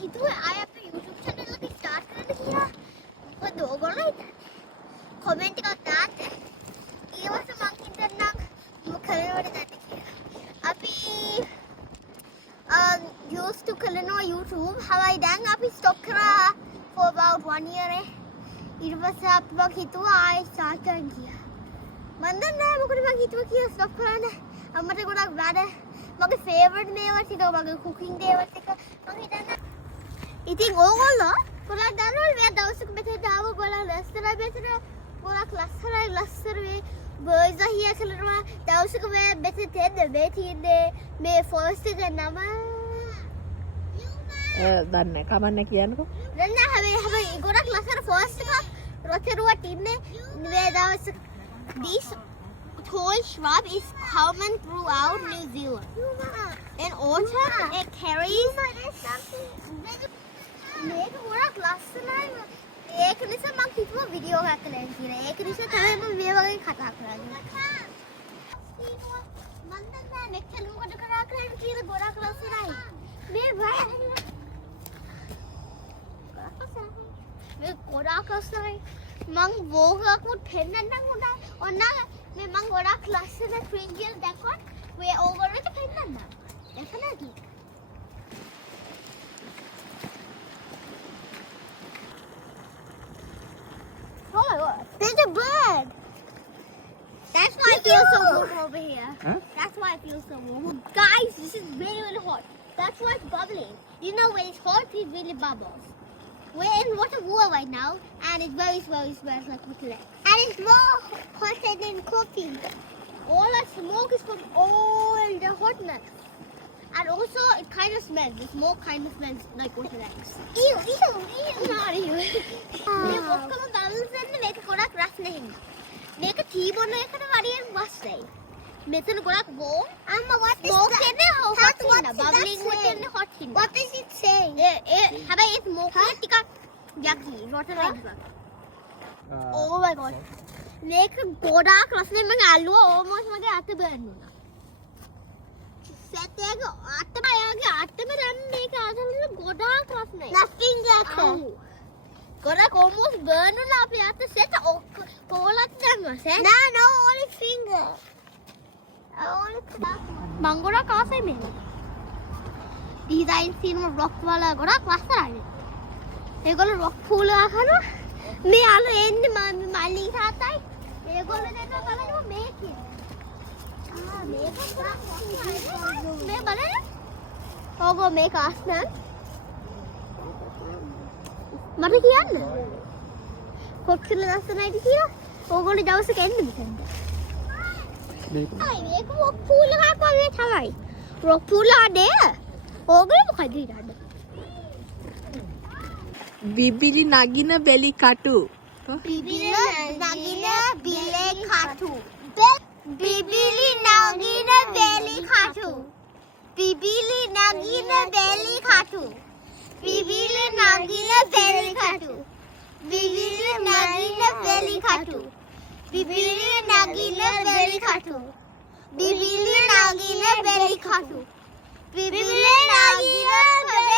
හිතුවේ ආයෙ අපේ YouTube channel එක start කරන්න කියලා. මොකද ඕගොල්ලෝ comment එකක් දාන්න. ඊවස මං හිතන්නම් මොකද නැති කියලා. අපි used to කරනවා YouTube. හැබැයි දැන් අපි stop කරා for about 1 year. ඊට පස්සේ අපි හිතුවා ආයෙ start කරන්න කියලා. මන් දන්නේ නැහැ මොකද මං හිතුවා කියලා stop කරන්න. අම්මට ගොඩක් වැඩ. මගේ favorite මේවා ටික මගේ cooking දේවල් ටික මං හිතන්නේ. ඉතින් ඕගොල්ලෝ ගොඩක් දන්නවද මේ දවසක මෙතන ආව ගොඩක් ලස්සනයි මෙතන ගොඩක් ලස්සන මේ බර්ඩ්ස් අහියා කරනවා දවසක මේ මෙතන තියෙන්නේ මේ තියෙන්නේ මේ forest එක නම දන්නේ කමන්න කියන්නකෝ. දන්නේ හැබැයි ගොඩක් ලස්සන forest එක රොතරුවට ඉන්නේ මේ දවසක this tall shrub is common throughout New Zealand. In autumn, it carries මේක ගොඩක් ලස්සනයි. ඒක නිසා මම හිතුවා වීඩියෝ එකක් කරන්න කියලා. ඒක නිසා තමයි මම මේ වගේ කතා කරන්නේ. මම දන්නේ මෙතන මොකද කතා කරන්න කියලා ගොඩක් ලස්සනයි. මේ ගොඩක් ලස්සනයි. මම වෝගක් උත් පෙන්නන්නම් හොඳයි. ඔන්න මේ මම ගොඩක් ලස්සන ට්‍රින්ගල් දැක්කොත් මේ ඕගොල්ලන්ට පෙන්නන්නම්. definitely. Oh my god, there's a bird. That's why I feel so warm over here. Huh? That's why I feel so warm. Guys, this is really, really hot. That's why it's bubbling. You know when it's hot, it really bubbles. We're in water war right now, and it very smells like water. And it's more hotter than coffee. All that smoke is from all the hotness. And also, it kind of smells. The smoke kind of smells like water eggs. Ew, ew, ew. Not ew. මේ ඔක්කොම බබල්ස් එන්නේ මේක ගොඩක් රස්නේ හින්දා. මේක ටී බොන එකට වඩා වස්නේ. මෙතන ගොඩක් warm. අම්මා what is that? එන්නේ hot හින්දා. Bubbling with එන්නේ hot හින්දා. What is it saying? හැබැයි ඒ smoke එක ටිකක් යකි water eggs වගේ. Oh my god. මේක ගොඩක් රස්නේ මම අල්ලුවා almost මගේ අත burn වුණා. සැතේක අතමයාගේ අතම දැන් මේක අතවල ගොඩාක් රස්නේ. Nothing like ගොඩක් almost burn වුණා අපේ අත සැත කොලක් දැම්මා සැත. No only finger. මං ගොඩක් ආසයි මේක. ඩිසයින් සීනම රොක් වල ගොඩක් ලස්සනයි. ඒගොල්ලෝ රොක් පූල් ගහනවා. මේ අර එන්නේ මල්ලි තාත්තයි. ඒගොල්ලෝ දෙන්න බලනවා මේකේ. මේ බලන්න. ඕගොල්ලෝ මේක ආස්නන්. මට කියන්න. කොච්චර ලස්සනයිද කියලා. ඕගොල්ලෝ දවසක එන්න මෙතනට. මේක රොක් පූල් එකක් වගේ තමයි. රොක් පූල් ආඩේ. ඕගොල්ලෝ මොකද හිතන්නේ? විබිලි නගින බෙලි කටු. විබිලි නගින බෙලි කටු. Bibili nagina belly katu. Bibili nagina belly katu. Bibili nagina belly katu. Bibili nagina belly katu. Bibili nagina belly katu. Bibili nagina belly katu. Bibili nagina belly